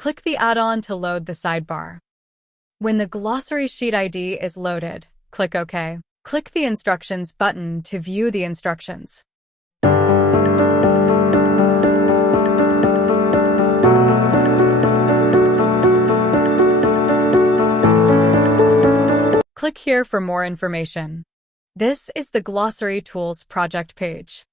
Click the add-on to load the sidebar. When the glossary sheet ID is loaded, click OK. Click the Instructions button to view the instructions. Click here for more information. This is the Glossary Tools project page.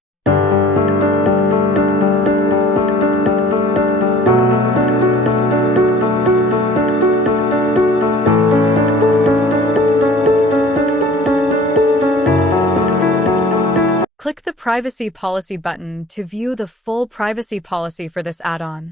Click the Privacy Policy button to view the full privacy policy for this add-on.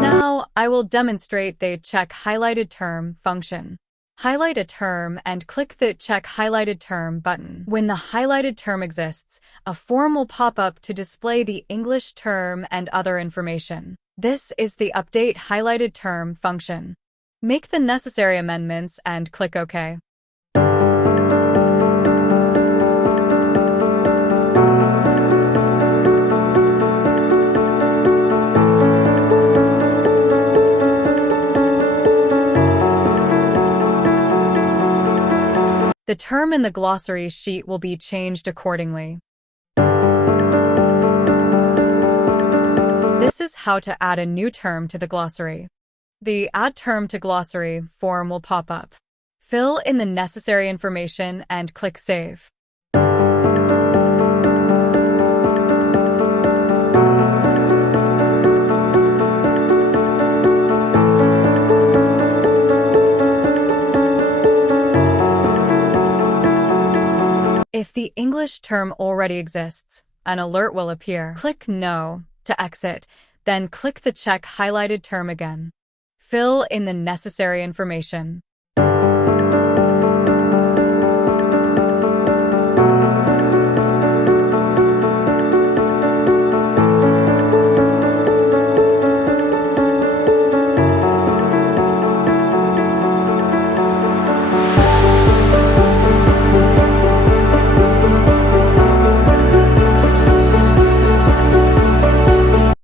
Now, I will demonstrate the Check Highlighted Term function. Highlight a term and click the Check Highlighted Term button. When the highlighted term exists, a form will pop up to display the English term and other information. This is the Update Highlighted Term function. Make the necessary amendments and click OK. The term in the glossary sheet will be changed accordingly. This is how to add a new term to the glossary. The Add Term to Glossary form will pop up. Fill in the necessary information and click Save. If the English term already exists, an alert will appear. Click No to exit, then click the Check Highlighted Term again. Fill in the necessary information.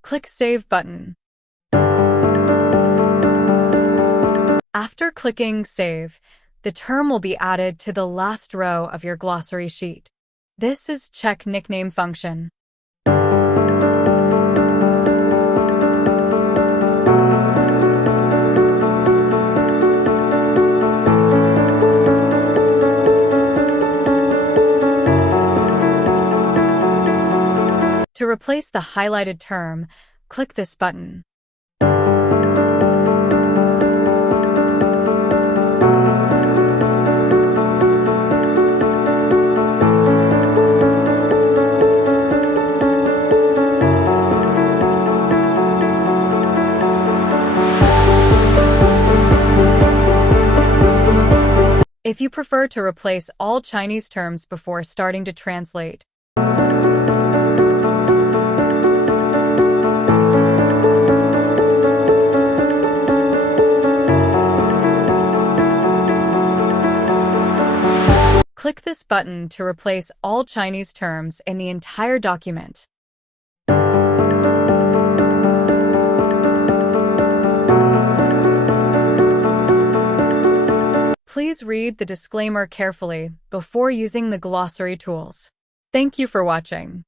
Click Save button. After clicking Save, the term will be added to the last row of your glossary sheet. This is Check Nickname function. To replace the highlighted term, click this button. If you prefer to replace all Chinese terms before starting to translate, click this button to replace all Chinese terms in the entire document. Please read the disclaimer carefully before using the glossary tools. Thank you for watching.